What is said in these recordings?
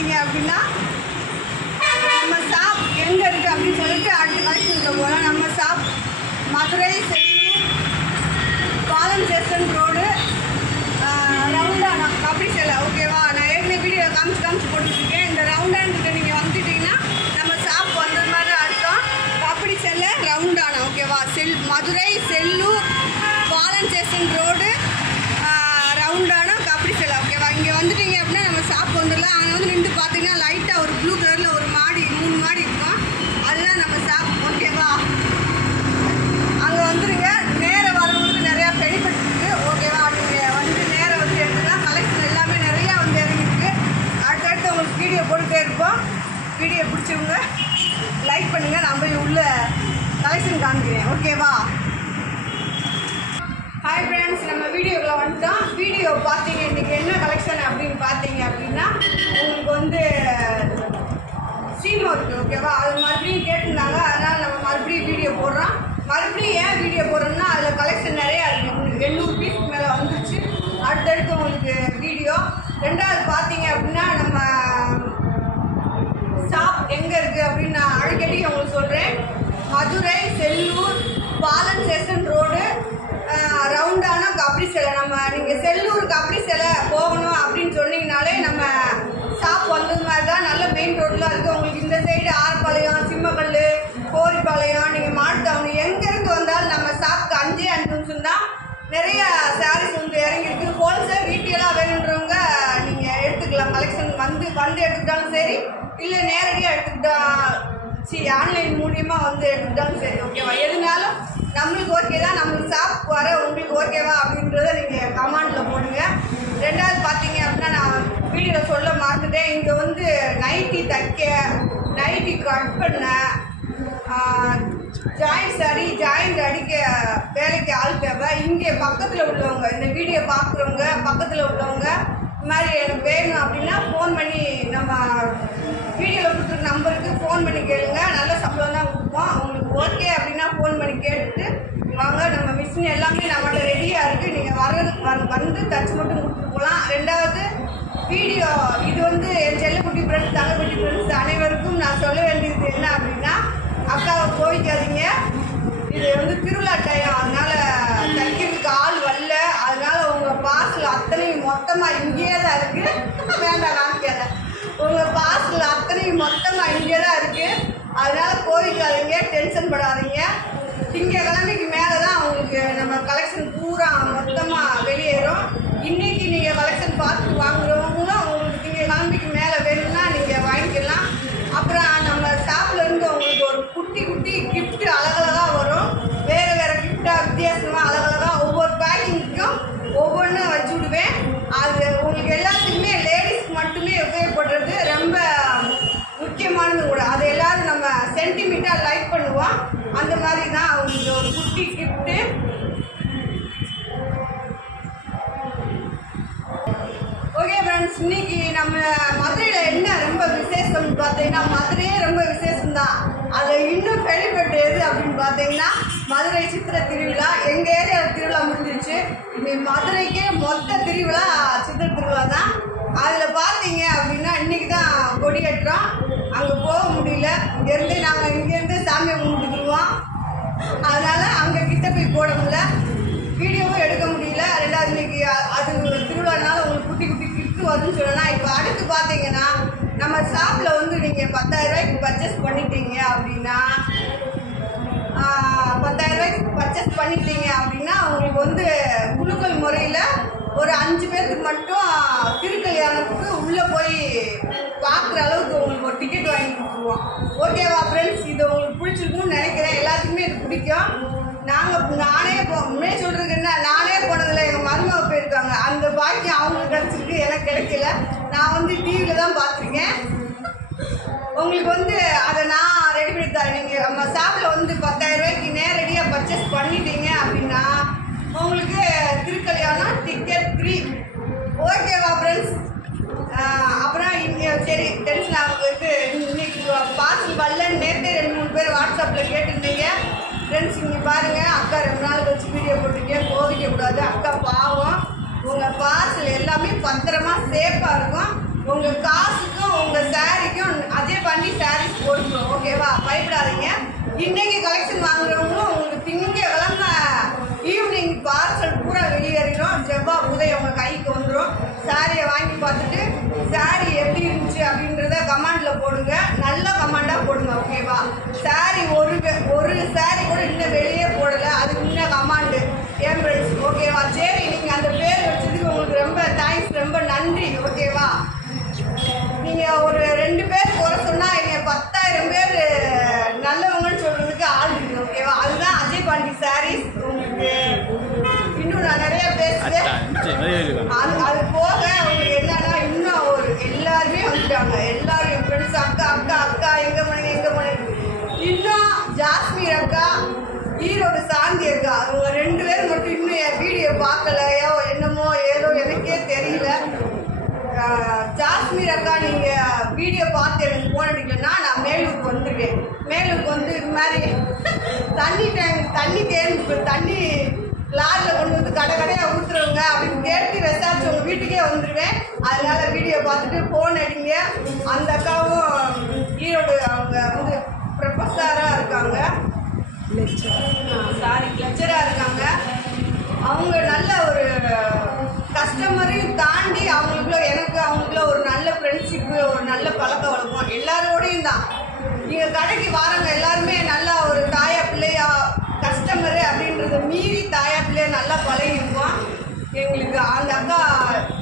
பார்த்தீங்க அப்படின்னா நம்ம ஷாப் எங்கே இருக்குது அப்படின்னு சொல்லிட்டு அடுத்த கலெக்ஷனுக்கு போகிறோம். நம்ம ஷாப் மதுரை செல்லூர் பாலம் ஸ்டேஷன் ரோடு ரவுண்டானா கபடி சேலை. ஓகேவா, நான் ஏற்கனவே வீடியோ காமிச்சு போட்டுருக்கேன். இந்த ரவுண்டானுக்கு நீங்கள் வந்துட்டீங்கன்னா நம்ம ஷாப் வந்தது மாதிரி அர்த்தம். கபடி சேலை ரவுண்டானா. ஓகேவா, மதுரை செல்லூர் பாலம் ஸ்டேஷன் ரோடு ரவுண்டானா கபடி சேலை. ஓகேவா, இங்கே வந்துட்டீங்க அப்படின்னா நம்ம ஷாப் வந்துடலாம். அங்கே வந்து நின்று பார்த்தீங்கன்னா லைட்டாக ஒரு ப்ளூ கலரில் ஒரு மாடி 3 மாடி இருக்கும். அதுதான் நம்ம ஷாப். ஓகேவா, அங்கே வந்துடுங்க. நேராக வரவங்களுக்கு நிறையா பெனிஃபிட் இருக்குது. ஓகேவா, நீங்கள் வந்து நேராக வந்து எடுத்துக்கலாம். கலெக்ஷன் எல்லாமே நிறையா வந்து இறங்கிருக்கு. அடுத்தடுத்து உங்களுக்கு வீடியோ போட்டுகிட்டே இருப்போம். வீடியோ பிடிச்சவங்க லைக் பண்ணுங்கள். நான் போய் உள்ள கலெக்ஷன் காமிக்கிறேன். ஓகேவா, ஹாய் ஃப்ரெண்ட்ஸ், நம்ம வீடியோக்குள்ள வந்துட்டோம். வீடியோ பார்த்தீங்க இன்றைக்கி என்ன கலெக்ஷன் அப்படின்னு பார்த்தீங்க அப்படின்னா உங்களுக்கு வந்து ஸ்டீம் இருக்குது. ஓகேவா, அது மறுபடியும் கேட்டிருந்தாங்க. அதனால் நம்ம மறுபடியும் வீடியோ போடுறோம். மறுபடியும் ஏன் வீடியோ போடுறோம்னா அதில் கலெக்ஷன் நிறையா இருக்குது. 800 பீஸ்க்கு மேலே வந்துருச்சு. அடுத்தடுத்து உங்களுக்கு வீடியோ. ரெண்டாவது பார்த்தீங்க அப்படின்னா நம்ம ஷாப் எங்கே இருக்குது அப்படின்னு நான் அடிக்கடி உங்களுக்கு சொல்கிறேன். மதுரை செல்லூர் பாலம் ஸ்டேஷன் ரோடு ரவுண்டானா கபடி சேலை. நீங்கள் செல்லூர் கபடி சேலை போகணும் அப்படின்னு சொன்னீங்கனாலே நம்ம ஷாப் வந்தது மாதிரி தான். நல்ல மெயின் ரோட்டில் இருக்குது. உங்களுக்கு இந்த சைடு ஆர்பாளையம், சிம்மக்கல், கோரிப்பாளையம், நீங்கள் மாட்டுத்தாவணி எங்கேருந்து வந்தாலும் நம்ம ஷாப்புக்கு 5 நிமிஷம் தான். நிறைய சாரீஸ் வந்து இறங்கியிருக்கு. ஹோல்சேல் ரீட்டெயிலாக வேணுன்றவங்க நீங்கள் எடுத்துக்கலாம். கலெக்ஷன் வந்து எடுத்துக்கிட்டாலும் சரி, இல்லை நேரடியாக எடுத்துக்கிட்டா ஆன்லைன் மூலியமாக வந்து எடுத்துக்கிட்டாலும் சரி. ஓகேவா, எதுனாலும் நம்மளுக்கு ஓகே தான். நம்மளுக்கு ஷாப் வர உங்களுக்கு ஓகேவா அப்படின்றத நீங்கள் கமெண்டில் போடுங்க. ரெண்டாவது பார்த்தீங்க அப்படின்னா நான் வீடியோவில் சொல்ல மறந்துட்டேன். இங்கே வந்து நைட்டி தைக்க, நைட்டி கட் பண்ண, ஜாயிண்ட் சாரி ஜாயிண்ட் அடிக்க வேலைக்கு ஆள் தேவை. இங்கே பக்கத்தில் உள்ளவங்க, இந்த வீடியோ பார்க்குறவங்க பக்கத்தில் உள்ளவங்க இது மாதிரி எனக்கு வேணும் அப்படின்னா ஃபோன் பண்ணி நம்ம வீடியோவில் கொடுத்துருக்க நம்பருக்கு ஃபோன் பண்ணி கேளுங்க. நல்ல சம்பளம் தான் கொடுப்போம். உங்களுக்கு ஓகே அப்படின்னா ஃபோன் பண்ணி கேட்டுட்டு வாங்க. நம்ம மிஷின் எல்லாமே நம்மகிட்ட ரெடியாக இருக்குது. நீங்கள் வந்து தச்சு மட்டும் கொடுத்துட்டு போகலாம். ரெண்டாவது வீடியோ இது வந்து என் செல்லக்குட்டி ஃப்ரெண்ட்ஸ், தங்கக்குட்டி ஃப்ரெண்ட்ஸ் அனைவருக்கும் நான் சொல்ல வேண்டியது என்ன அப்படின்னா, அக்காவை கோவிக்காதீங்க. இது வந்து திருவிழா டைம், அதனால் தைக்கிறதுக்கு ஆள் வரல. அதனால் உங்கள் பார்சல் அத்தனையும் மொத்தமாக இங்கேயே தான் இருக்குது. வேண்டாம் காமிக்காத. உங்கள் பார்சல் அத்தனையும் மொத்தமாக இங்கே தான் இருக்குது. அதனால் கோவிக்காதீங்க, டென்ஷன் படாதீங்க. திங்கக்கிழமைக்கு மேலே தான் உங்களுக்கு நம்ம கலெக்ஷன் பூரா மொத்தமாக வெளியேறும். இன்றைக்கி நீங்கள் கலெக்ஷன் பார்த்து வாங்குறவங்களும் உங்களுக்கு திங்கக்கிழமைக்கு மேலே வேணும்னா நீங்கள் வாங்கிக்கலாம். அப்புறம் நம்ம ஷாப்பில் இருந்து உங்களுக்கு ஒரு குட்டி கிஃப்ட்டு அழகழகாக வரும். வேறு கிஃப்டாக வித்தியாசமாக அழகழகாக ஒவ்வொரு பேக்கிங்க்கும் ஒவ்வொன்றும் வச்சு விடுவேன். அது உங்களுக்கு எல்லாத்துக்குமே லேடிஸ்க்கு மட்டுமே உபயோகப்படுறது ரொம்ப முக்கியமானது கூட. அது எல்லோரும் நம்ம சென்டிமீட்டாக லைக் பண்ணுவோம். அந்த மாதிரி தான் அவங்களுக்கு ஒரு குட்டி கிஃப்ட்டு. ஓகே ஃப்ரெண்ட்ஸ், இன்னைக்கு நம்ம மதுரையில் என்ன ரொம்ப விசேஷம்னு பார்த்தீங்கன்னா, மதுரையே ரொம்ப விசேஷம்தான். அதில் இன்னும் வெளிப்பட்டு எது அப்படின்னு பார்த்தீங்கன்னா மதுரை சித்திரை திருவிழா. எங்கள் ஏரியாவில் திருவிழா முடிஞ்சிருச்சு. இன்னைக்கு மதுரைக்கே மொத்த திருவிழா சித்திரை திருவிழா தான். அதில் பார்த்தீங்க அப்படின்னா இன்றைக்கி தான் கொடியேற்றோம். அங்கே போக முடியல. இங்கேருந்து சாமியை கும்பிட்டுக்குருவோம். அதனால் அங்கே கிட்ட போய் போட முடியல, வீடியோவும் எடுக்க முடியல. ரெண்டாவது இன்னைக்கு அது திருவிழானால உங்களுக்கு குட்டி கிஃப்ட் வருதுன்னு சொல்லலாம். இப்போ அடுத்து பார்த்தீங்கன்னா நம்ம ஷாப்பில் வந்து நீங்கள் 10,000 ரூபாய்க்கு பர்ச்சேஸ் பண்ணிட்டீங்க அப்படின்னா 10,000 ரூபாய்க்கு பர்ச்சேஸ் பண்ணிட்டீங்க அப்படின்னா உங்களுக்கு வந்து குலுக்கல் முறையில் ஒரு 5 பேருக்கு மட்டும் திருக்கல்யாணத்துக்கு உள்ளே போய் பார்க்குற அளவுக்கு உங்களுக்கு ஒரு டிக்கெட் வாங்கி கொடுத்துருவோம். ஓகேவா ஃப்ரெண்ட்ஸ், இது உங்களுக்கு பிடிச்சிருக்குன்னு நினைக்கிறேன். எல்லாத்துக்குமே இது பிடிக்கும். நானே முன்னே சொல்கிறதுக்கு என்ன, நானே போனதில் எங்கள் மருமக போயிருக்காங்க. அந்த பாக்கியம் அவங்களுக்கு கிடச்சிருக்கு, எனக்கு கிடைக்கல. நான் வந்து டிவியில் தான் பார்த்துருக்கேன். உங்களுக்கு வந்து அதை நான் ரெடி பண்ணி தரேன். நீங்கள் நம்ம ஷாப்பில் வந்து 10,000 ரூபாய்க்கு நேரடியாக பர்ச்சேஸ் பண்ணிட்டீங்க அப்படின்னா உங்களுக்கு திருக்கல்யாணம் டிக்கெட் ஃப்ரீ. ஓகேவா ஃப்ரெண்ட்ஸ்? அப்புறம் சரி டென்ஷன் ஆகுது. இன்னைக்கு பார்சல் வரல. நேற்றே 2-3 பேர் வாட்ஸ்அப்பில் கேட்டுருந்தீங்க. ஃப்ரெண்ட்ஸ், இங்கே பாருங்கள், அக்கா 2 நாள் கழிச்சு வீடியோ போட்டிருக்கேன். கோவிக்கக்கூடாது, அக்கா பாவம். உங்கள் பார்சல் எல்லாமே பத்திரமா சேஃபாக இருக்கும். உங்கள் காசுக்கும் உங்கள் சாரிக்கும் அஜய் பாண்டி சாரீஸ் போட்டுரும். ஓகேவா? பயப்படாதீங்க. இன்னைக்கு கலெக்ஷன் வாங்குறவங்களும் உங்களுக்கு திங்கக்கிழமை ஈவினிங் பார்சல் பூரா வெளியேறிடும். செவ்வாய் புதை உங்கள் கைக்கு வந்துடும். சாரியை வாங்கி பார்த்துட்டு சாரி எப்படி இருந்துச்சு அப்படின்றத கமெண்டில் போடுங்க. நல்ல கமெண்டாக போடுங்க. ஓகேவா? சாரி ஒரு சாரி கூட இன்னும் வெளியே போடலை, அதுக்கு இன்னும் கமாண்டு என் ஃப்ரெண்ட்ஸ். ஓகேவா? சரி, நீங்கள் அந்த பேர் வச்சதுக்கு உங்களுக்கு ரொம்ப தேங்க்ஸ், ரொம்ப நன்றி. ஓகேவா? நீங்கள் ஒரு 2 பேர் குறை சொன்னால் இங்கே 10,000 பேர் நல்லவங்கன்னு சொல்கிறதுக்கு ஆள் இருக்குது. ஓகேவா? அதுதான் அஜய் பாண்டி சாரீஸ். உங்களுக்கு இன்னும் நான் நிறைய பேசுவேன். அது போக உங்களுக்கு என்னன்னா இன்னும் எல்லாருமே வந்துட்டாங்க. எல்லாரும் என் ஃப்ரெண்ட்ஸ் அக்கா அக்கா அக்கா எங்கே போனீங்க இன்னும் ஜாஸ்மீர் அக்கா, ஈரோடு சாந்தி அக்கா, அவங்க 2 பேர் மட்டும் இன்னும் என் வீடியோ பார்க்கலையோ என்னமோ ஏதோ எனக்கே தெரியல. ஜாஸ்மீர் அக்கா, நீங்கள் வீடியோ பார்த்து எனக்கு ஃபோன் அடிக்கலன்னா நான் மேலூருக்கு வந்துடுவேன். மேலூருக்கு வந்து இது மாதிரி தண்ணி லாரில் கொண்டு வந்து கடையாக ஊற்றுறவங்க அப்படின்னு கேட்டு விசாரிச்சு உங்கள் வீட்டுக்கே வந்துடுவேன். அதனால் வீடியோ பார்த்துட்டு ஃபோன் அடிங்க. அந்த அக்காவும் ஈரோடு அவங்க வந்து ப்ரொஃபஸராக இருக்காங்க, லெக்சராக இருக்காங்க. அவங்க நல்ல ஒரு கஸ்டமரையும் தாண்டி அவங்களுக்குள்ள ஒரு நல்ல ஃப்ரெண்ட்ஷிப்பு, ஒரு நல்ல பழக்க வழக்கம் எல்லாரோடையும் தான். நீங்கள் கடைக்கு வாரங்க எல்லாருமே நல்லா ஒரு தாயா பிள்ளையா கஸ்டமரு அப்படின்றத மீறி தாயா பிள்ளையா நல்லா பழகிருக்கோம். எங்களுக்கு அந்த அக்கா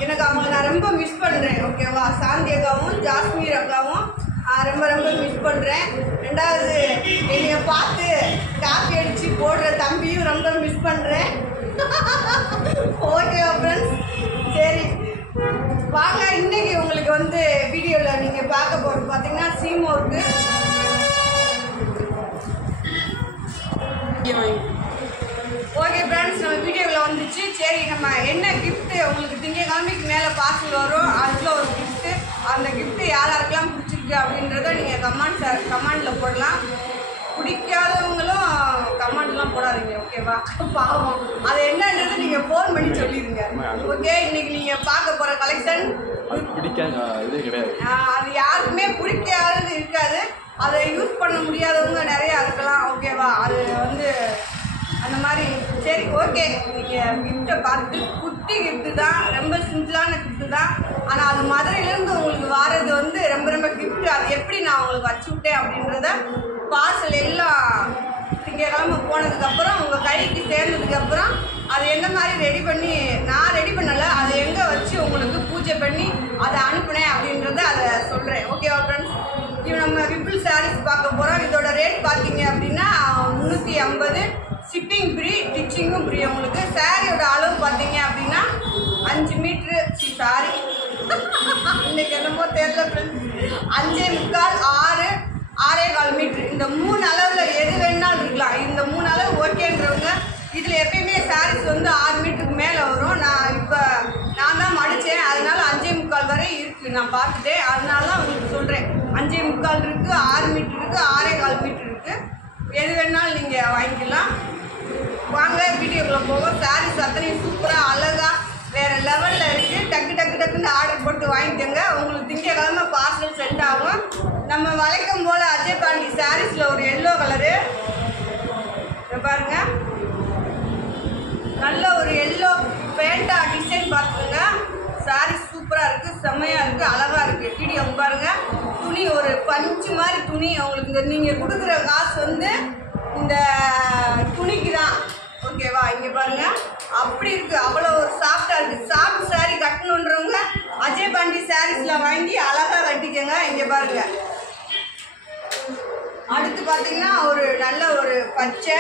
எனக்கு அவங்களை நான் ரொம்ப மிஸ் பண்ணுறேன். ஓகேவா? சாந்தி அக்காவும் ஜாஸ்மீர் அக்காவும் ரொம்ப ரொம்ப மிஸ் பண்ணுறேன். 2வது என்னைய பார்த்து காப்பி அடித்து போடுற தம்பியும் ரொம்ப மிஸ் பண்ணுறேன். ஓகேவா ஃப்ரெண்ட்ஸ்? சரி வாங்க, இன்னைக்கு உங்களுக்கு வந்து வீடியோவில் நீங்கள் பார்க்க போகிறது பார்த்தீங்கன்னா சீமோருக்கு. ஓகே ஃப்ரெண்ட்ஸ், நம்ம வீடியோவில் வந்துச்சு. சரி, நம்ம என்ன கிஃப்ட்டு உங்களுக்கு திங்கக்கிழமைக்கு மேலே பார்சல் வரும், அதில் ஒரு கிஃப்ட்டு. அந்த கிஃப்ட்டு யாருக்கெல்லாம் பிடிச்சிருக்கு அப்படின்றத நீங்கள் கமெண்டில் போடலாம். பிடிக்காதவங்களும் கமெண்ட்லாம் போடாதீங்க. ஓகேவா? பாவம். அது என்னன்றது நீங்கள் ஃபோன் பண்ணி சொல்லிடுங்க. ஓகே, இன்னைக்கு நீங்கள் பார்க்க போகிற கலெக்ஷன் அது யாருக்குமே பிடிக்காதது இருக்காது. அதை யூஸ் பண்ண முடியாதவங்க நிறையா இருக்கலாம். ஓகேவா? அது வந்து அந்த மாதிரி. சரி, ஓகே, நீங்கள் கிஃப்ட்டை பார்த்து குட்டி கிஃப்ட்டு தான், ரொம்ப சிம்பிளான கிஃப்ட்டு தான். ஆனால் அது மதுரையிலேருந்து உங்களுக்கு வாரது வந்து ரொம்ப ரொம்ப கிஃப்ட்டு. அது எப்படி நான் உங்களுக்கு வச்சு விட்டேன் அப்படின்றத பார்சல் எல்லாம் திங்கக்கிழமை போனதுக்கப்புறம் உங்கள் கைக்கு சேர்ந்ததுக்கப்புறம் அது எந்த மாதிரி ரெடி பண்ணி நான் ரெடி பண்ணலை, அதை எங்கே வச்சு உங்களுக்கு பூஜை பண்ணி அதை அனுப்புனேன் அப்படின்றத அதை சொல்கிறேன். ஓகேவா ஃப்ரெண்ட்ஸ்? இப்போ நம்ம விப்புல் சாரீஸ் பார்க்க போகிறோம். இதோட ரேட் பார்த்தீங்க அப்படின்னா 350. ஷிப்பிங் ஃப்ரீ, ஸ்டிச்சிங்கும் ஃப்ரீ. உங்களுக்கு சாரியோட அளவு பார்த்தீங்க அப்படின்னா 5 மீட்ரு. சாரி, இன்னைக்கு என்னமோ தெரியல ஃப்ரெண்ட்ஸ். 5.25, 6, 6.25 மீட்ரு. இந்த 3 அளவில் எது வேணாலும் இருக்கலாம். இந்த 3 அளவு ஓகேன்றவங்க இதில் எப்பயுமே சாரீஸ் வந்து 6 மீட்டருக்கு மேலே வரும். நான் தான் மடித்தேன், அதனால 5.25 வரை இருக்குது. நான் பார்த்துட்டேன், அதனால தான் உங்களுக்கு சொல்கிறேன். 5.25 இருக்குது, 6 மீட்ரு இருக்குது, 6.25 மீட்ரு இருக்குது. எது வேணாலும் நீங்கள் வாங்கிக்கலாம். வாங்க வீடியோக்குள்ளே போவோம். சாரீஸ் அத்தனையும் சூப்பராக அழகாக வேறு லெவலில் இருக்குது. டக்குன்னு ஆர்டர் போட்டு வாங்கிக்கோங்க. உங்களுக்கு திங்கக்கிழமை பார்சல் சென்ட் ஆகும். நம்ம வழக்கம் போல் அஜய் பாண்டி சாரீஸில் ஒரு எல்லோ கலரு பாருங்க, நல்ல ஒரு எல்லோ பேண்டா டிசைன் பார்த்துங்க. சாரீஸ் சூப்பராக இருக்குது, செம்மையாக இருக்குது, அழகாக இருக்குது. வீடியோ பாருங்கள். துணி ஒரு பஞ்சு மாதிரி துணி. உங்களுக்கு நீங்கள் கொடுக்குற காசு வந்து இந்த துணிக்கு தான். ஓகேவா? இங்கே பாருங்கள், அப்படி இருக்குது, அவ்வளோ ஒரு சாஃப்டாக இருக்குது. சாஃப்ட் சாரீ கட்டணுன்றவங்க அஜய் பாண்டி சாரீஸில் வாங்கி அழகாக கட்டிக்கங்க. இங்கே பாருங்கள். அடுத்து பார்த்தீங்கன்னா ஒரு நல்ல ஒரு பச்சை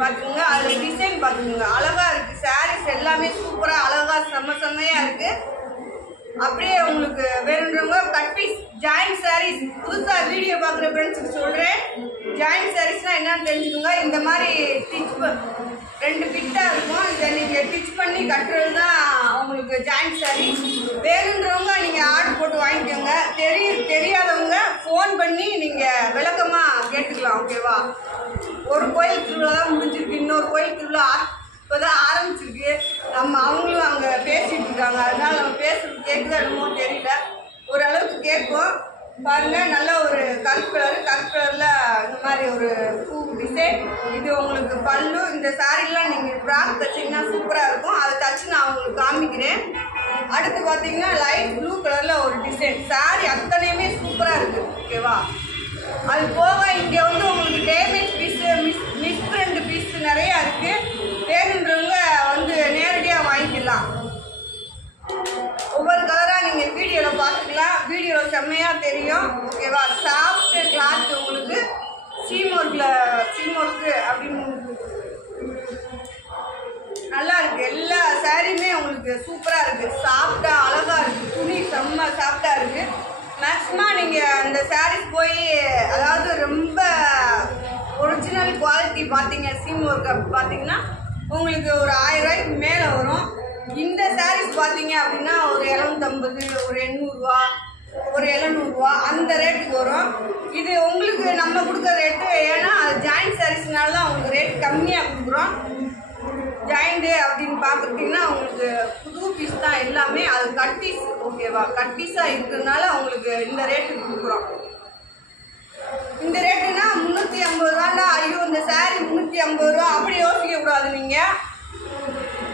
பார்த்துக்கோங்க. அதில் டிசைன் பார்த்துக்கோங்க, அழகாக இருக்குது. சாரீஸ் எல்லாமே சூப்பராக அழகாக செம்மையாக இருக்குது. அப்படியே உங்களுக்கு வேணுன்றவங்க கட் பீஸ் ஜாயிண்ட் சாரீஸ் புதுசாக வீடியோ பார்க்குற ஃப்ரெண்ட்ஸுக்கு சொல்கிறேன். ஜாயிண்ட் சாரீஸ்னால் என்னென்னு தெரிஞ்சுக்கோங்க. இந்த மாதிரி ரெண்டு பிட்டாக இருக்கும். இதை நீங்கள் ஸ்டிச் பண்ணி கட்டுறது தான் உங்களுக்கு ஜாயிண்ட் சாரீ. வேணுன்றவங்க நீங்கள் ஆர்டர் போட்டு வாங்கிக்கோங்க. தெரியாதவங்க ஃபோன் பண்ணி நீங்கள் விளக்கமாக கேட்டுக்கலாம். ஓகேவா? ஒரு கோயில் திருவிழா தான் முடிஞ்சிருக்கு, இன்னொரு கோயில் திருவிழா இப்போ தான் ஆரம்பிச்சிருக்கு. அவங்களும் அங்கே பேசிகிட்டு இருக்காங்க. அதனால நம்ம பேசுறது கேட்குதா என்னமோ தெரியல, ஓரளவுக்கு கேட்கும். பாருங்கள், நல்ல ஒரு கருப்பு கலரில் இந்த மாதிரி ஒரு பூ டிசைன். இது உங்களுக்கு பல்லு. இந்த சாரீலாம் நீங்கள் ஃப்ராக் தைச்சிங்கன்னா சூப்பராக இருக்கும். அதை தச்சு நான் உங்களுக்கு காமிக்கிறேன். அடுத்து பார்த்தீங்கன்னா லைட் ப்ளூ கலரில் ஒரு டிசைன். சாரீ அத்தனையுமே சூப்பராக இருக்குது. ஓகேவா? அது போக இங்கே வந்து உங்களுக்கு டேமேஜ் பீஸு மிஸ்பிரிண்ட் பீஸ் நிறையா இருக்குது. வேணுன்றவங்க வந்து நேரடியாக வாங்கிக்கலாம். ஒவ்வொரு கலராக நீங்கள் வீடியோவில் பார்த்துக்கலாம். வீடியோவில் செம்மையாக தெரியும். ஓகேவா? சாஃப்ட் கிளாத் உங்களுக்கு சீமோர்க்கு அப்படின்னு நல்லா இருக்குது. எல்லா சாரியுமே உங்களுக்கு சூப்பராக இருக்குது. சாஃப்டாக அழகாக இருக்குது. துணி செம்ம சாஃப்டாக இருக்குது. மேக்ஸிமம் நீங்கள் அந்த சாரீஸ் போய், அதாவது ரொம்ப ஒரிஜினல் குவாலிட்டி பார்த்தீங்க சீமோர்க்கு அப்படி பார்த்தீங்கன்னா உங்களுக்கு ஒரு 1000 ரூபாய்க்கு மேலே வரும். இந்த சாரீஸ் பார்த்தீங்க அப்படின்னா ஒரு 750, ஒரு 800 ரூபா, ஒரு 700 ரூபா அந்த ரேட்டுக்கு வரும். இது உங்களுக்கு நம்ம கொடுக்குற ரேட்டு, ஏன்னா அது ஜாயிண்ட் சாரீஸ்னால தான் உங்களுக்கு ரேட் கம்மியாக கொடுக்குறோம். ஜாயிண்ட்டு அப்படின்னு பார்த்துட்டிங்கன்னா உங்களுக்கு புது பீஸ் தான் எல்லாமே. அது கட் பீஸ். ஓகேவா? கட் பீஸாக இருக்கிறதுனால உங்களுக்கு இந்த ரேட்டுக்கு கொடுக்குறோம். இந்த ரேட்டுனா 350 ரூபாண்டா, ஐயோ இந்த சாரீ 350 ரூபா அப்படி யோசிக்கக்கூடாது. நீங்கள்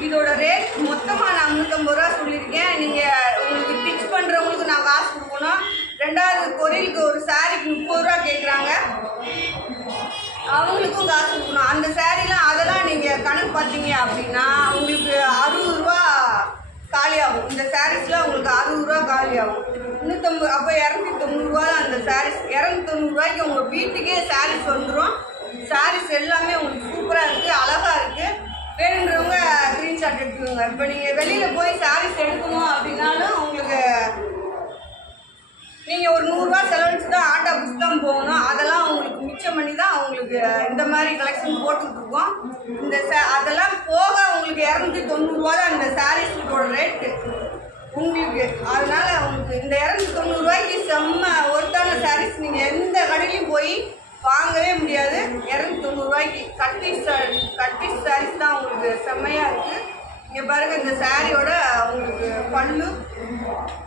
இதோட ரேட் மொத்தமாக நான் 350 ரூபா சொல்லியிருக்கேன். நீங்கள் உங்களுக்கு ஸ்டிச் பண்ணுறவங்களுக்கு நான் காசு கொடுக்கணும். ரெண்டாவது கொரியலுக்கு ஒரு சாரீக்கு 30 ரூபா கேட்குறாங்க, அவங்களுக்கும் காசு கொடுக்கணும். அந்த சாரீலாம் அதெல்லாம் நீங்கள் கணக்கு பார்த்தீங்க அப்படின்னா உங்களுக்கு 60 ரூபா காலியாகும். இந்த சாரீஸ்லாம் உங்களுக்கு 60 ரூபா காலியாகும். 350, அப்போ 290 ரூபா தான் அந்த சாரீஸ். 290 ரூபாய்க்கு உங்கள் வீட்டுக்கே சாரீஸ் வந்துடும். சாரீஸ் எல்லாமே உங்களுக்கு சூப்பராக இருக்குது, அழகாக இருக்குது. வேணுன்றவங்க ஸ்க்ரீன்ஷாட் எடுத்துக்கோங்க. இப்போ நீங்கள் வெளியில் போய் சாரீஸ் எடுக்கணும் அப்படின்னாலும் உங்களுக்கு நீங்கள் ஒரு 100 ரூபா செலவழிச்சு தான் ஆட்டோ புக்ஸ் தான் போகணும். அதெல்லாம் உங்களுக்கு மிச்சம் பண்ணி தான் உங்களுக்கு இந்த மாதிரி கலெக்ஷன் போட்டுட்ருக்கோம். அதெல்லாம் போக உங்களுக்கு 290 ரூபா தான் இந்த சாரீஸோட ரேட்டு உங்களுக்கு. அதனால் உங்களுக்கு இந்த 290 ரூபாய்க்கு செம்ம ஒருத்தான சாரீஸ் நீங்கள் எந்த கடையிலையும் போய் வாங்கவே முடியாது. 290 ரூபாய்க்கு கட் பீஸ் சாரீஸ் தான் உங்களுக்கு செம்மையாக இருக்குது. இங்கே பாருங்கள், இந்த சாரியோட உங்களுக்கு பல்லு.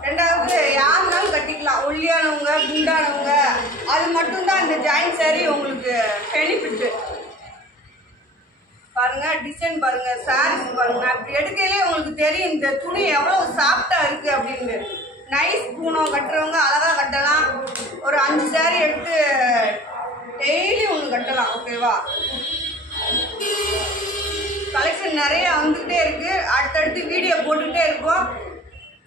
ரெண்டாவது யாருனாலும் கட்டிக்கலாம், ஒல்லியானவங்க குண்டானவங்க, அது மட்டும்தான் இந்த ஜாயிண்ட் சாரீ உங்களுக்கு பெனிஃபிட்டு. பாருங்கள் டிசைன், பாருங்கள் சாரீஸ் பாருங்கள். அப்படி எடுக்கையிலே உங்களுக்கு தெரியும் இந்த துணி எவ்வளோ சாஃப்டாக இருக்குது அப்படின்னு. நைஸ் பூனம் கட்டுறவங்க அழகாக கட்டலாம். ஒரு 5 சாரீ எடுத்து டெய்லி ஒன்று கட்டலாம். ஓகேவா? கலெக்ஷன் நிறையா வந்துக்கிட்டே இருக்குது. அடுத்தடுத்து வீடியோ போட்டுக்கிட்டே இருக்கோம்.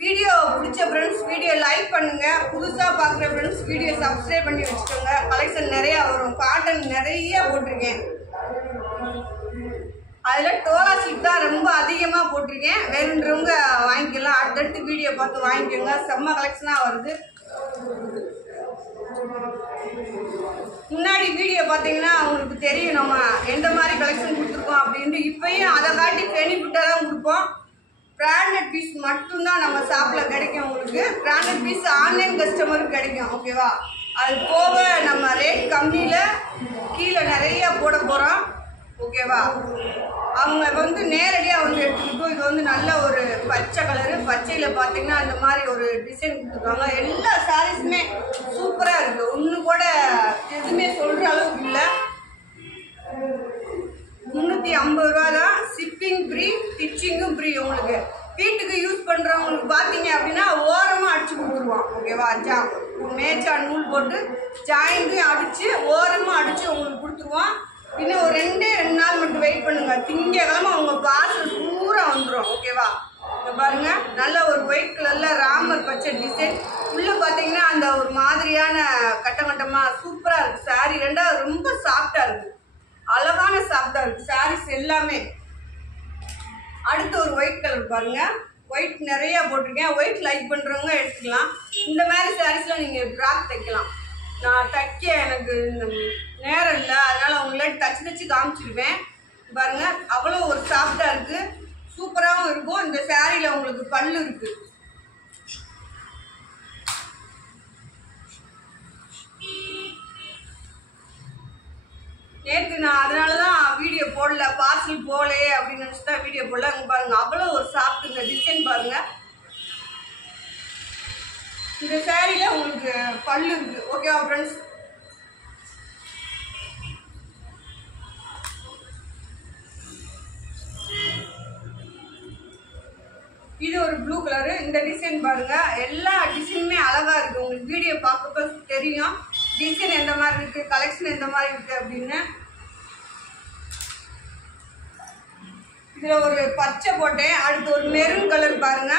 வீடியோ பிடிச்ச ஃப்ரெண்ட்ஸ் வீடியோ லைக் பண்ணுங்கள். புதுசாக பார்க்குற ஃப்ரெண்ட்ஸ் வீடியோ சப்ஸ்கிரைப் பண்ணி வச்சுக்கோங்க. கலெக்ஷன் நிறையா வரும். காட்டன் நிறையா போட்டிருக்கேன். அதில் டோலா சில்க் தான் ரொம்ப அதிகமாக போட்டிருக்கேன். வேணுன்றவங்க வாங்கிக்கலாம். அடுத்தடுத்து வீடியோ பார்த்து வாங்கிக்கோங்க. செம்ம கலெக்ஷனாக வருது. முன்னாடி வீடியோ பார்த்தீங்கன்னா உங்களுக்கு தெரியும் நம்ம எந்த மாதிரி கலெக்ஷன் கொடுத்துருக்கோம் அப்படின்ட்டு. இப்போயும் அதை காட்டி பெனிஃபிட்டாக தான் கொடுப்போம். பிராண்டட் பீஸ் மட்டும்தான் நம்ம ஷாப்பில் கிடைக்கும். உங்களுக்கு பிராண்டட் பீஸ் ஆன்லைன் கஸ்டமருக்கு கிடைக்கும். ஓகேவா? அது போக நம்ம ரேட் கம்மியில் கீழே நிறையா போட போகிறோம். ஓகேவா? அவங்க வந்து நேரடியாக வந்து எடுத்துக்கிட்டோம். இது வந்து நல்ல ஒரு பச்சை கலரு. பச்சையில் பார்த்தீங்கன்னா அந்த மாதிரி ஒரு டிசைன் கொடுத்துருக்காங்க. எல்லா சாரீஸுமே சூப்பராக இருக்குது. ஒன்று கூட எதுவுமே சொல்கிற அளவுக்கு இல்லை. 350 ரூபா தான். ஷிப்பிங் ஃப்ரீ, ஸ்டிச்சிங்கும் ஃப்ரீ. உங்களுக்கு வீட்டுக்கு யூஸ் பண்ணுறவங்களுக்கு பார்த்தீங்க அப்படின்னா ஓரமாக அடித்து கொடுத்துருவோம். ஓகேவா? மேட்சா நூல் போட்டு ஜாயிண்ட்டையும் அடித்து ஓரமாக அடித்து உங்களுக்கு கொடுத்துருவோம். இன்னும் ஒரு 2 நாள் மட்டும் வெயிட் பண்ணுங்க. திங்கக்கிழமை உங்கள் பார்சல் பூரா வந்துடும். ஓகேவா? இங்கே பாருங்கள், நல்ல ஒரு ஒயிட் கலரில் ராமர் பச்சை டிசைன். உள்ளே பார்த்தீங்கன்னா அந்த ஒரு மாதிரியான கட்டமாக சூப்பராக இருக்குது சாரீ. ரெண்டாவது ரொம்ப சாஃப்டாக இருக்குது, அழகான சாஃப்டாக இருக்குது சாரீஸ் எல்லாமே. அடுத்து ஒரு ஒயிட் கலர் பாருங்கள். ஒயிட் நிறையா போட்டிருக்கேன். ஒயிட் லைக் பண்ணுறவங்க எடுத்துக்கலாம். இந்த மாதிரி சாரீஸ்லாம் நீங்கள் ஃப்ராக் தைக்கலாம். நான் தைக்க எனக்கு நேரம் இல்லை, அதனால் உங்களாட்டி தச்சு காமிச்சிருவேன். பாருங்கள், அவ்வளோ ஒரு சாஃப்டாக இருக்குது, சூப்பராகவும் இருக்கும். இந்த சாரியில் உங்களுக்கு பல்லு இருக்குது. நேற்று நான் அதனால தான் வீடியோ போடல, பார்சல் போகலையே அப்படின்னு நினச்சி தான் வீடியோ போடல. அங்கே பாருங்கள் அவ்வளோ ஒரு சாப்பிட்டுங்க டிசைன் பாருங்கள். இந்த சாரியில் உங்களுக்கு பல்லு இருக்குது. ஓகேவா ஃப்ரெண்ட்ஸ்? இது ஒரு ப்ளூ கலரு. இந்த டிசைன் பாருங்க, எல்லா டிசைனுமே அழகா இருக்கு. உங்களுக்கு வீடியோ பார்க்கப்ப தெரியும் டிசைன் எந்த மாதிரி இருக்கு, கலெக்ஷன் எந்த மாதிரி இருக்கு அப்படின்னு. இதுல ஒரு பச்சை போட்டேன். அடுத்து ஒரு மெரூன் கலர் பாருங்க.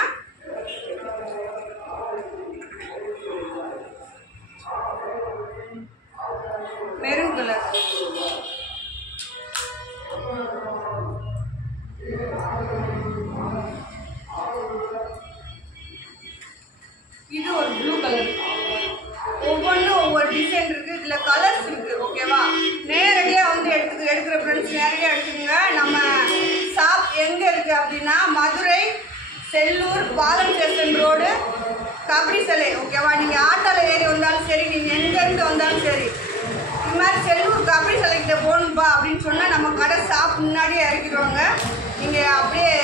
Maroon colour. இது ஒரு ப்ளூ கலர். ஒவ்வொன்றும் ஒவ்வொரு டிசைன் இருக்குது. இதில் கலர்ஸ் இருக்குது. ஓகேவா? நேரடியாக வந்து எடுக்கிற ஃப்ரெண்ட்ஸ் நேரடியாக எடுத்துக்கோங்க. நம்ம ஷாப் எங்கே இருக்குது அப்படின்னா மதுரை செல்லூர் பாலம் ஸ்டேஷன் ரோடு கபடி சிலை. ஓகேவா? நீங்கள் ஆட்டோவில் ஏறி வந்தாலும் சரி, நீங்கள் எங்கேருந்து வந்தாலும் சரி, இது மாதிரி செல்லூர் கபடி சிலைக்கிட்ட போகணும்பா அப்படின்னு சொன்னால் நம்ம கடை ஷாப் முன்னாடியே இறக்கிடுவாங்க. நீங்கள் அப்படியே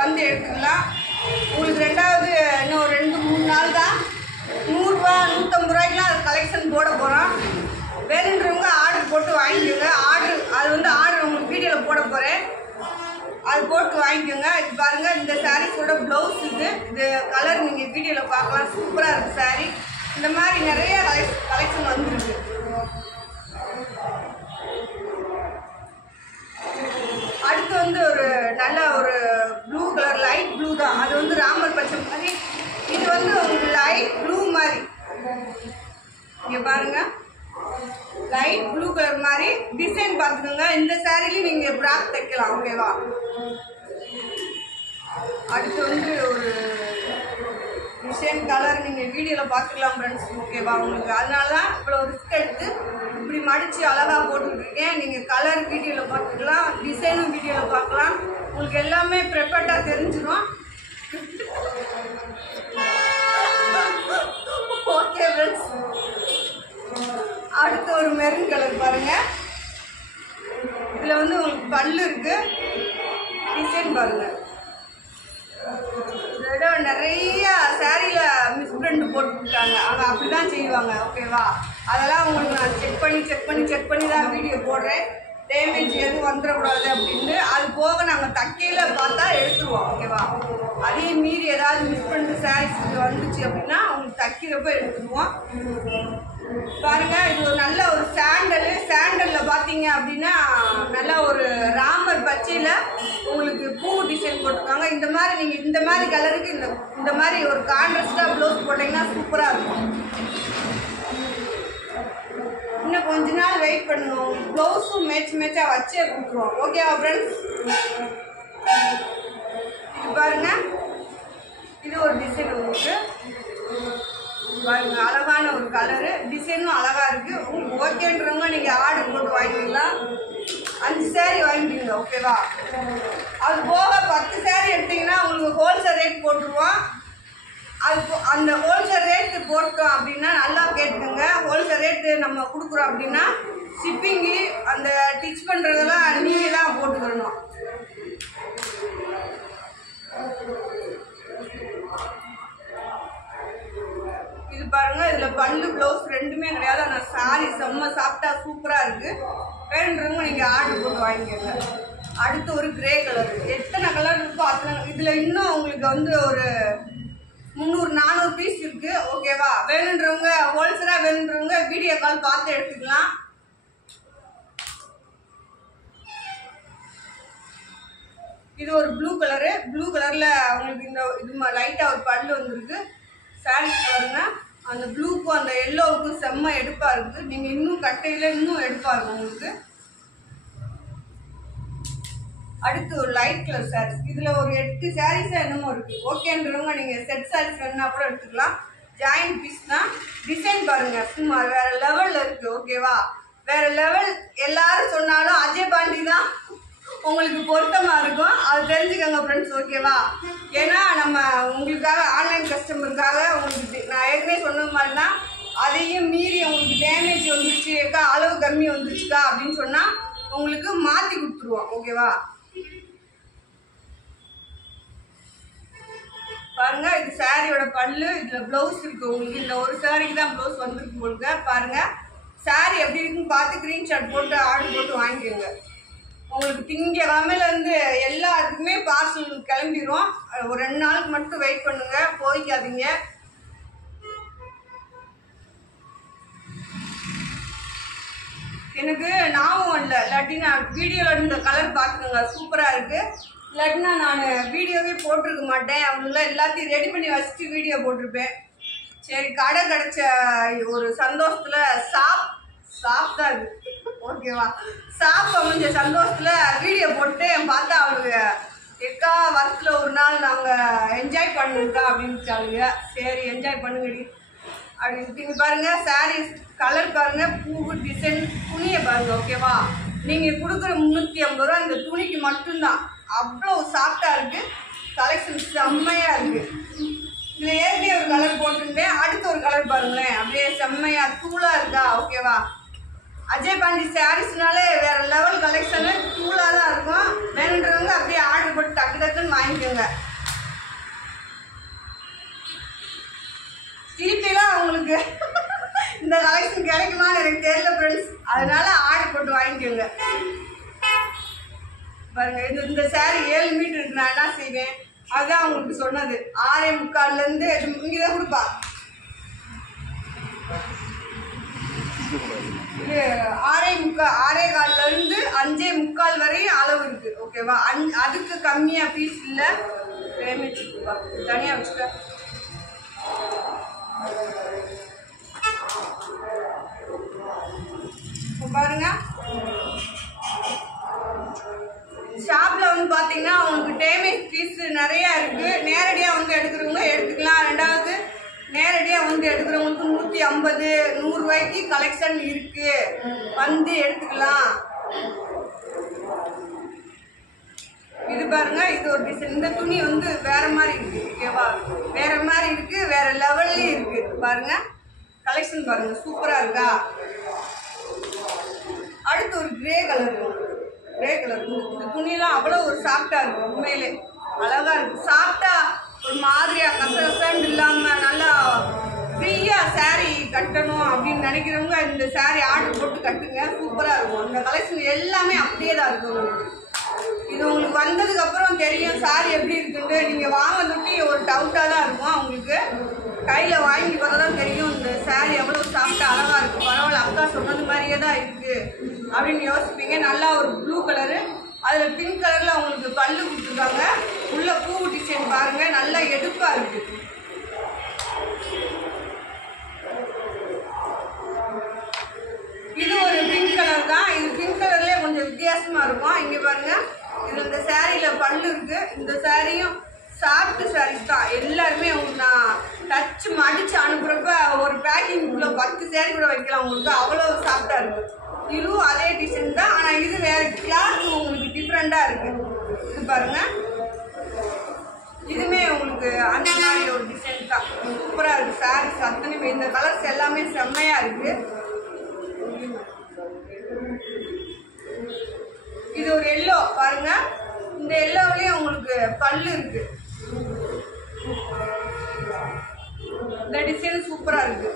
வந்து எடுத்துக்கலாம். உங்களுக்கு ரெண்டாவது இன்னும் 2-3 நாள் தான் 100 ரூபா 150 ரூபாய்க்குலாம் அது கலெக்ஷன் போட போகிறோம். வேணுன்றவங்க ஆர்டர் போட்டு வாங்கிக்கோங்க. அது வந்து ஆர்டர் உங்களுக்கு வீடியோவில் போட போகிறேன், அது போட்டு வாங்கிக்கோங்க. இது பாருங்கள், இந்த சாரீஸோட ப்ளவுஸ் இது கலர் நீங்கள் வீடியோவில் பார்க்கலாம். சூப்பராக இருக்குது சாரீ. இந்த மாதிரி நிறைய கலெக்ஷன் வந்துருக்கு. அடுத்து வந்து ஒரு நல்ல ஒரு ப்ளூ கலர், லைட் ப்ளூ தான். அது வந்து ராமர் பச்சை மாதிரி. இது வந்து உங்களுக்கு லைட் ப்ளூ மாதிரி. இங்கே பாருங்க, லைட் ப்ளூ கலர் மாதிரி டிசைன் பார்த்துக்கோங்க. இந்த சாரிலையும் நீங்கள் ஃப்ராக் தைக்கலாம். ஓகேவா? அடுத்து வந்து ஒரு டிசைன் கலர் நீங்கள் வீடியோவில் பார்த்துக்கலாம் ஃப்ரெண்ட்ஸ். ஓகேவா? உங்களுக்கு அதனால தான் இவ்வளோ ரிஸ்க் எடுத்து இப்படி மடித்து அழகாக போட்டுக்கிட்டுருக்கேன். நீங்கள் கலர் வீடியோவில் பார்த்துக்கலாம், டிசைனும் வீடியோவில் பார்க்கலாம். உங்களுக்கு எல்லாமே ப்ரிப்பேர்டாக தெரிஞ்சிடும். Okay friends. அடுத்து ஒரு மெரூன் கலர் பாருங்கள். இதில் வந்து உங்களுக்கு பல்லு இருக்குது. டிசைன் பாருங்கள். இதோட நிறைய சாரியில் மிஸ்பிரிண்ட் போட்டுவிட்டாங்க. அவங்க அப்படி தான் செய்வாங்க. ஓகேவா? அதெல்லாம் உங்களுக்கு நான் செக் பண்ணி தான் வீடியோ போடுறேன். டேமேஜ் எதுவும் வந்துடக்கூடாது அப்படின்னு. அது போக நாங்கள் தைக்கையில் பார்த்தா எடுத்துருவோம். ஓகேவா? அதையும் மீறி ஏதாவது மிஸ்பிரிண்ட் சாரீஸ் வந்துச்சு அப்படின்னா உங்களுக்கு தைக்கிறப்ப எடுத்துருவோம். பாருங்கள், இது ஒரு நல்ல ஒரு சாண்டலில் பார்த்தீங்க அப்படின்னா நல்ல ஒரு ராமர் பச்சையில் உங்களுக்கு பூ டிசைன் போட்டிருக்காங்க. இந்த மாதிரி நீங்கள் இந்த மாதிரி கலருக்கு இந்த மாதிரி ஒரு கான்ட்ராஸ்டாக ப்ளவுஸ் போட்டிங்கன்னா சூப்பராக இருக்கும். இன்னும் கொஞ்ச நாள் வெயிட் பண்ணணும். ப்ளவுஸும் மேட்சாக வச்சே கொடுத்துருவோம். ஓகேவா ஃப்ரெண்ட்ஸ்? இது பாருங்கள், இது ஒரு டிசைன் உங்களுக்கு பாருங்க, அழகான ஒரு கலரு, டிசைனும் அழகாக இருக்குது. உங்களுக்கு ஓகேன்றவங்க நீங்கள் ஆர்டர் போட்டு வாங்கிக்கலாம். 5 சாரீ வாங்கிக்கிங்க. ஓகேவா? அது போக 10 சாரீ எடுத்திங்கன்னா உங்களுக்கு ஹோல்சேல் ரேட் போட்டுருவோம். அந்த ஹோல்சேல் ரேட்டு போட்டோம் அப்படின்னா நல்லா கேட்டுக்கோங்க. ஹோல்சேல் ரேட்டு நம்ம கொடுக்குறோம் அப்படின்னா ஷிப்பிங்கு அந்த டிச் பண்ணுறதெல்லாம் நீங்கள் தான் போட்டுக்கணும். இது பாருங்கள், இதில் பல்லு ப்ளவுஸ் ரெண்டுமே கிடையாது. ஆனால் சாரி செம்ம சாஃப்டா சூப்பராக இருக்குது. வேணுன்றவங்க நீங்கள் ஆர்டர் போட்டு வாங்கிக்கோங்க. அடுத்து ஒரு கிரே கலர். எத்தனை கலர் இருக்கோ அத்தனை. இதில் இன்னும் உங்களுக்கு வந்து ஒரு 300-400 பீஸ் இருக்குது. ஓகேவா? வேணுன்றவங்க ஹோல்சேலாக வேணுன்றவங்க வீடியோ கால் பார்த்து எடுத்துக்கலாம். இது ஒரு ப்ளூ கலரு. ப்ளூ கலரில் உங்களுக்கு இது லைட்டாக ஒரு பல்லு வந்துருக்கு. சாரீஸ் பாருங்க, அந்த ப்ளூக்கும் அந்த எல்லோவுக்கும் செம்ம எடுப்பாக இருக்குது. நீங்கள் இன்னும் கட்டையில் இன்னும் எடுப்பாக இருக்கும் உங்களுக்கு. அடுத்து ஒரு லைட் கலர் சாரீஸ். இதில் ஒரு 8 சாரீஸாக என்னமோ இருக்குது. ஓகேன்றவங்க நீங்கள் செட் சாரீஸ் வேணுன்னா கூட எடுத்துக்கலாம். ஜாயிண்ட் பீஸ் தான். டிசைன் பாருங்கள், சும்மா வேறு லெவலில் இருக்குது. ஓகேவா? வேறு லெவல். எல்லாரும் சொன்னாலும் அஜய் பாண்டி தான் உங்களுக்கு பொருத்தமாக இருக்கும். அது தெரிஞ்சுக்கோங்க ஃப்ரெண்ட்ஸ். ஓகேவா? ஏன்னா நம்ம உங்களுக்காக ஆன்லைன் கஸ்டமருக்காக உங்களுக்கு நான் ஏற்கனவே சொன்ன மாதிரி தான், அதையும் மீறி உங்களுக்கு டேமேஜ் வந்துருச்சுக்கா, அளவு கம்மி வந்துருச்சுக்கா அப்படின்னு சொன்னால் உங்களுக்கு மாற்றி கொடுத்துருவோம். ஓகேவா? பாருங்க, இது சாரியோட பல்லு, இதுல பிளவுஸ் இருக்கு. உங்களுக்கு இந்த ஒரு சாரிக்கு தான் பிளவுஸ் வந்துருக்கு போலுங்க. பாருங்க சாரி எப்படி இருக்குன்னு பார்த்து ஸ்கிரீன்ஷாட் போட்டு ஆர்டர் போட்டு வாங்கிக்கோங்க. உங்களுக்கு திங்கக்கிழமையில இருந்து எல்லாத்துக்குமே பார்சல் கிளம்பிடும். ஒரு 2 நாளுக்கு மட்டும் வெயிட் பண்ணுங்க, போய்க்காதீங்க. எனக்கு ஞாபகம் இல்லை, இல்லாட்டி நான் வீடியோவில் இந்த கலர் பார்த்துக்கோங்க, சூப்பராக இருக்குது. இல்லாட்டினா நான் வீடியோவே போட்டிருக்க மாட்டேன். அவங்களாம் எல்லாத்தையும் ரெடி பண்ணி வச்சுட்டு வீடியோ போட்டிருப்பேன். சரி, கடை கிடச்ச ஒரு சந்தோஷத்தில் சாப் தான் இது. ஓகேவா? சாப் அமைஞ்ச சந்தோஷத்தில் வீடியோ போட்டு பார்த்தா அவங்க எக்கா வருஷத்தில் ஒரு நாள் நாங்கள் என்ஜாய் பண்ணுங்கக்கா அப்படின்ட்டாங்க. சரி, என்ஜாய் பண்ணுங்கடி அப்படின்ட்டு. இங்கே பாருங்கள் சாரீ கலர் பாருங்கள், பூவு டிசைன், துணியை பாருங்கள். ஓகேவா? நீங்கள் கொடுக்குற 350 ரூபா இந்த துணிக்கு மட்டும்தான். அவ்வளோ சாஃப்டாக இருக்குது, கலெக்ஷன் செம்மையாக இருக்குது. இதில் ஏற்கனவே ஒரு கலர் போட்டிருந்தேன், அடுத்த ஒரு கலர் பாருங்களேன், அப்படியே செம்மையாக தூளாக இருக்கா. ஓகேவா? அஜய் பாண்டி சாரீஸ்னாலே வேறு லெவல் கலெக்ஷனு, தூளாக தான் இருக்கும். வேணுன்றவங்க அப்படியே ஆர்டர் போட்டு டக்கு டக்குன்னு வாங்கிக்கோங்க. சீட்டெல்லாம் அவங்களுக்கு இந்த கலெக்ஷன் கிடைக்குமான்னு எனக்கு தெரியல ஃப்ரெண்ட்ஸ், அதனால ஆர்டர் போட்டு வாங்கிக்கோங்க. பாருங்க, இந்த சாரி 7 மீட்டர் இருக்கு. நான் என்ன செய்வேன், அதுதான் அவங்களுக்கு சொன்னது. 6:45 இங்கே தான் கொடுப்பா. இது 6:45 5:45 வரையும் அளவு இருக்கு. ஓகேவா? அதுக்கு கம்மியாக பீஸ் இல்லை. டேமேஜ் தனியாக வச்சுக்க. பாருங்க, ஷாப்பில் வந்து பார்த்தீங்கன்னா உங்களுக்கு டேமேஜ் பீஸ் நிறையா இருக்குது. நேரடியாக வந்து எடுக்கிறவங்க எடுத்துக்கலாம். ரெண்டாவது நேரடியாக வந்து எடுக்கிறவங்களுக்கு 150 100 ரூபாய்க்கு கலெக்ஷன் இருக்குது, வந்து எடுத்துக்கலாம். இது பாருங்க, இது ஒரு டிசைன். இந்த துணி வந்து வேற மாதிரி இருக்கு. ஓகேவா? வேற மாதிரி இருக்கு, வேற லெவல்லையும் இருக்கு. பாருங்க கலெக்ஷன் பாருங்க, சூப்பரா இருக்கா. அடுத்து ஒரு கிரே கலர். இந்த துணியெல்லாம் அவ்வளோ ஒரு சாஃப்டா இருக்கு. உண்மையிலே அழகா இருக்கு. சாஃப்டா ஒரு மாதிரியா கசகசன்னு இல்லாம நல்லா ஃப்ரீயா சாரீ கட்டணும் அப்படின்னு நினைக்கிறவங்க இந்த சாரீ ஆர்டர் போட்டு கட்டுங்க, சூப்பரா இருக்கும். இந்த கலெக்ஷன் எல்லாமே அப்படியே தான் இருக்கு. உங்களுக்கு இது உங்களுக்கு வந்ததுக்கு அப்புறம் தெரியும் சாரி எப்படி இருக்குன்ட்டு. நீங்க வாங்கினதுக்கு ஒரு டவுட்டா தான் இருக்கும். உங்களுக்கு கையில வாங்கி பார்த்தா தான் தெரியும் இந்த சாரி எவ்வளவு சாஃப்டா அழகா இருக்கு. பரவாயில்ல, அக்கா சொன்னது மாதிரியே தான் இருக்கு அப்படின்னு யோசிப்பீங்க. நல்லா ஒரு ப்ளூ கலரு, அதுல பிங்க் கலர்ல உங்களுக்கு பல்லு கொடுத்துருக்காங்க. உள்ள பூ டிசைன் பாருங்க, நல்லா எடுப்பா இருக்கு. இது ஒரு பிங்க் கலர் தான். இது பிங்க் கலர்லயே கொஞ்சம் வித்தியாசமா இருக்கும். இங்க பாருங்க, இது இந்த சாரியில பல்லு இருக்கு. இந்த சாரியும் சாஃப்ட் சாரீஸ் தான். எல்லாருமே உங்களுக்கு நான் டச் மடிச்சு அனுப்புறப்ப ஒரு பேக்கிங்குள்ள 10 சாரி கூட வைக்கலாம். உங்களுக்கு அவ்வளோ சாஃப்டா இருக்கு. இதுவும் அதே டிசைன் தான், ஆனா இது வேற கிளாத் உங்களுக்கு டிஃப்ரெண்டா இருக்கு. இது பாருங்க, இதுமே உங்களுக்கு அந்த மாதிரி ஒரு டிசைன் தான். சூப்பரா இருக்கு சாரீஸ் அத்தனையுமே. இந்த கலர்ஸ் எல்லாமே செம்மையா இருக்கு. இது ஒரு எல்லோ பாருங்க, இந்த எல்லோவிலயும் உங்களுக்கு பல்லு இருக்கு. இந்த டிசைன் சூப்பரா இருக்கு.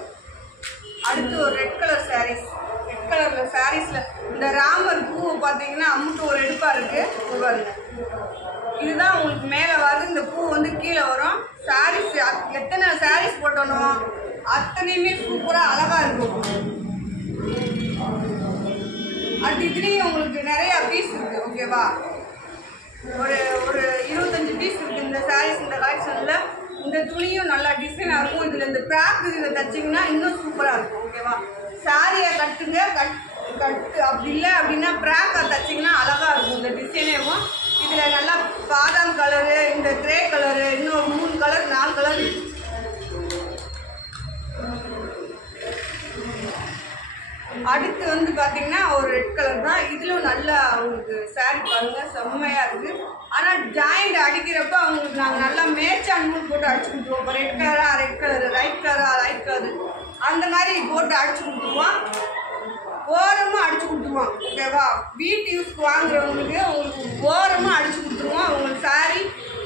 அடுத்து ஒரு ரெட் கலர் சாரீஸ். ரெட் கலர்ல சாரீஸ்ல இந்த ராமர் பூ பாத்தீங்கன்னா அம்முட்டு ஒரு எடுப்பா இருக்கு. பாருங்க, இதுதான் உங்களுக்கு மேல வருது. இந்த பூ வந்து கீழே வரும். சாரீஸ் எத்தனை சாரீஸ் போட்டணும் அத்தனையுமே சூப்பரா அழகா இருக்கும். அது இதுலேயும் உங்களுக்கு நிறைய பீஸ் இருக்கு. ஓகேவா? ஒரு 25 பீஸ் இருக்கு இந்த சாரீஸ் இந்த கலெக்ஷன்ல. இந்த துணியும் நல்லா டிசைனா இருக்கும். இதுல இந்த பிராக் இதை தச்சிங்கன்னா இன்னும் சூப்பரா இருக்கும். ஓகேவா? சாரியை கட்டுங்க, கட்டு அப்படி இல்லை அப்படின்னா பிராக்கை தச்சிங்கன்னா அழகா இருக்கும் இந்த டிசைனேவும். இதுல நல்லா பாதாம் கலரு, இந்த கிரே கலரு, இன்னும் 3 கலர் 4 கலர். அடுத்து வந்து பாத்தீங்கன்னா ஒரு ரெட் கலர் தான். இதுல நல்லா உங்களுக்கு சாரி பாருங்க, செம்மையா இருக்கு. ஆனா ஜாயிண்ட் அடிக்கிறப்ப அவங்களுக்கு நாங்க நல்லா மேட்சா நூல் போட்டு அடிச்சு கொடுத்துருவோம். ரெட் கலரா ரெட் கலரு, ரைட் கலரா ரைட் கலரு, அந்த மாதிரி போட்டு அடிச்சு கொடுத்துருவோம். ஓரமாக அடிச்சு கொடுத்துருவோம். ஓகேவா? வீட்டு யூஸ்க்கு வாங்குறவங்களுக்கு உங்களுக்கு ஓரமாக அடிச்சு கொடுத்துருவோம். உங்களுக்கு சாரி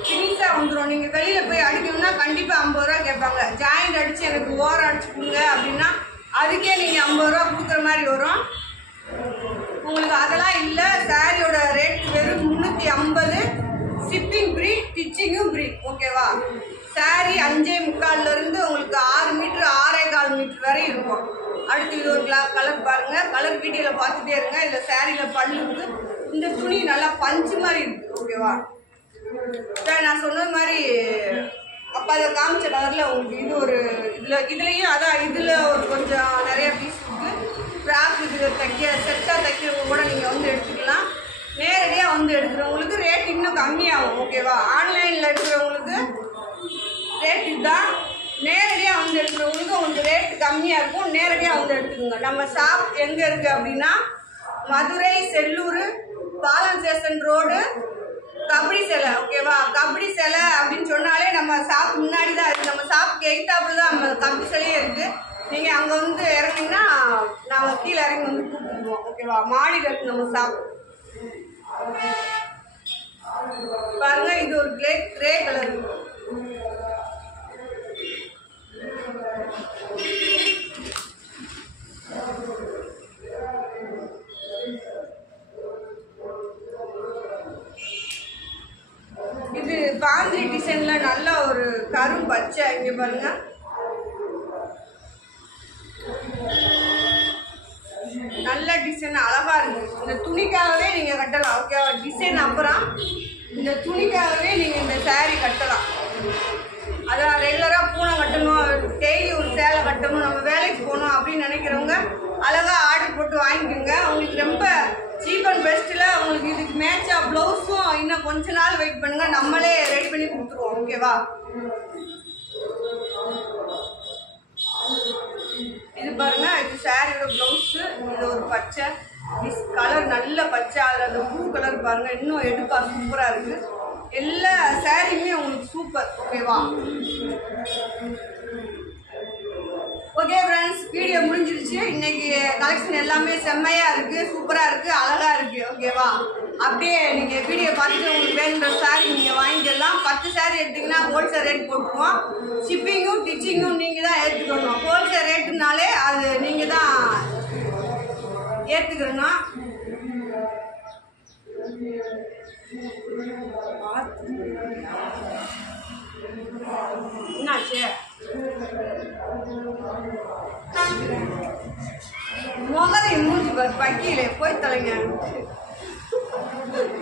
ஃபினிஷாக வந்துடும். நீங்கள் வெளியில் போய் அடிக்கணும்னா கண்டிப்பாக 50 ரூபா கேட்பாங்க. ஜாயிண்ட் அடித்து எனக்கு ஓரம் அடிச்சு கொடுங்க அப்படின்னா அதுக்கே நீங்கள் 50 ரூபா கொடுக்குற மாதிரி வரும். உங்களுக்கு அதெல்லாம் இல்லை. சாரியோட ரேட் வெறும் 350. ஷிப்பிங் ஃப்ரீ, ஸ்டிச்சிங்கும் ஃப்ரீ. ஓகேவா? சாரி 5.25 உங்களுக்கு 6 மீட்டர் 6.25 மீட்டர் வரை இருக்கும். அடுத்து இது ஒரு கலர் பாருங்கள். கலர் வீடியோவில் பார்த்துட்டே இருங்க. இதில் சாரியில் பல்லு இருக்குது. இந்த துணி நல்லா பஞ்சு மாதிரி இருக்குது. ஓகேவா? சார் நான் சொன்ன மாதிரி அப்போ அதை காமிச்ச கலரில் உங்களுக்கு இது ஒரு இதுலேயும் அதான் இதில் ஒரு கொஞ்சம் நிறைய பீஸ் இருக்குது. ஃப்ராக் இது செட்டாக தைக்கிறவங்க கூட நீங்கள் வந்து எடுத்துக்கலாம். நேரடியாக வந்து எடுக்கிறவங்களுக்கு ரேட் இன்னும் கம்மியாகும். ஓகேவா? ஆன்லைனில் எடுக்கிறவங்களுக்கு ரேட் இதுதான். நேரடியாக வந்து எடுக்கிறவங்களுக்கு உங்களுக்கு ரேட் கம்மியாக இருக்கும். நேரடியாக வந்து எடுத்துக்கோங்க. நம்ம ஷாப் எங்கே இருக்குது அப்படின்னா மதுரை செல்லூர் பாலம் ஸ்டேஷன் ரோடு கபடி சிலை. ஓகேவா? கபடி சிலை அப்படின்னு சொன்னாலே நம்ம ஷாப் முன்னாடி தான் இருக்குது. நம்ம ஷாப்புக்கு எகிட்டாப்புல தான் நம்ம கபடி சிலையே இருக்குது. நீங்கள் அங்கே வந்து இறங்கிங்கன்னா நாங்கள் கீழே இறங்கி வந்து கூப்பிட்டுருவோம். ஓகேவா? மாடியில் இருக்குது நம்ம ஷாப். பாருங்க, இது ஒரு கிரே கலர். இது பாந்திரி டிசைன்ல நல்ல ஒரு கரும் பச்சை. இங்க பாருங்க, நல்ல டிசைன் அழகா இருக்கு. இந்த துணிக்காகவே நீங்க கட்டலாம். ஓகேவா? டிசைன் அப்புறம் இந்த துணிக்காகவே நீங்க இந்த சாரி கட்டலாம். அதான் ரெகுலராக பூனை கட்டணும், டெய்லி ஒரு சேலை கட்டணும், நம்ம வேலைக்கு போகணும் அப்படின்னு நினைக்கிறவங்க அழகாக ஆர்டர் போட்டு வாங்கிக்கோங்க. உங்களுக்கு ரொம்ப சீப் அண்ட் பெஸ்ட்டில் உங்களுக்கு இதுக்கு மேட்சாக ப்ளவுஸும் இன்னும் கொஞ்ச நாள் வெயிட் பண்ணுங்கள், நம்மளே ரெடி பண்ணி கொடுத்துருவோம். ஓகேவா? இது பாருங்க, இது சாரியோட ப்ளவுஸு. இது ஒரு பச்சை கலர், நல்ல பச்சை. அதில் அந்த ப்ளூ கலர் பாருங்க, இன்னும் எடுப்பா சூப்பராக இருக்குது. எல்லா சாரியுமே உங்களுக்கு சூப்பர். ஓகேவா? ஓகே ஃப்ரெண்ட்ஸ், வீடியோ முடிஞ்சிருச்சு. இன்னைக்கு கலெக்ஷன் எல்லாமே செம்மையாக இருக்குது, சூப்பராக இருக்குது, அழகாக இருக்குது. ஓகேவா? அப்படியே நீங்கள் வீடியோ பார்த்துட்டு உங்களுக்கு வேணுன்ற சாரி நீங்கள் வாங்கிக்கலாம். 10 சாரி எடுத்திங்கன்னா ஹோல்சேல் ரேட் போட்டுருவோம். ஷிப்பிங்கும் ஸ்டிச்சிங்கும் நீங்கள் தான் ஏற்றுக்கணும். ஹோல்சேல் ரேட்டுனாலே அது நீங்கள் தான் ஏற்றுக்கணும். என்னாச்சு? முகரை மூஞ்சி பக்கியில போய் தலைங்க.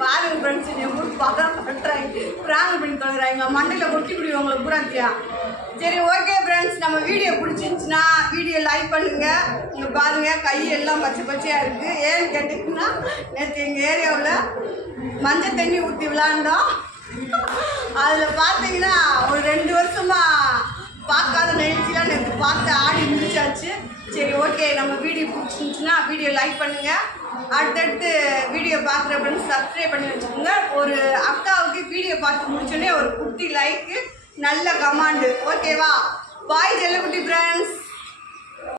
பாருங்க ஃப்ரெண்ட்ஸ், என் ஊர் பதம் பண்ணுறாங்க, பிராங்க் பண்ணி தொலைகிறாங்க, மண்டையில் கொட்டி குடி உங்களை பூராத்தியா. சரி, ஓகே ஃப்ரெண்ட்ஸ், நம்ம வீடியோ பிடிச்சிருந்துச்சுன்னா வீடியோ லைக் பண்ணுங்க. இங்கே பாருங்க, கையெல்லாம் பச்சை பச்சையாக இருக்குது. ஏன்னு கேட்டிங்கன்னா நேற்று எங்கள் ஏரியாவில் மஞ்சள் தண்ணி ஊற்றி விளாண்டோம். அதில் பார்த்தீங்கன்னா ஒரு 2 வருஷமாக பார்க்காத நிகழ்ச்சிலாம் நேற்று பார்த்து ஆடி முடிச்சாச்சு. சரி, ஓகே, நம்ம வீடியோ பிடிச்சிருந்துச்சுன்னா வீடியோ லைக் பண்ணுங்கள். அடுத்தடுத்து வீடியோ பார்க்குற ஃப்ரெண்ட்ஸ் சப்ஸ்கிரைப் பண்ணி வச்சுக்கோங்க. ஒரு அக்காவுக்கு வீடியோ பார்த்து முடிச்சோடனே ஒரு குட்டி லைக்கு, நல்ல கமாண்டு. ஓகேவா? பாய் செல்லக்குட்டி ஃப்ரெண்ட்ஸ்.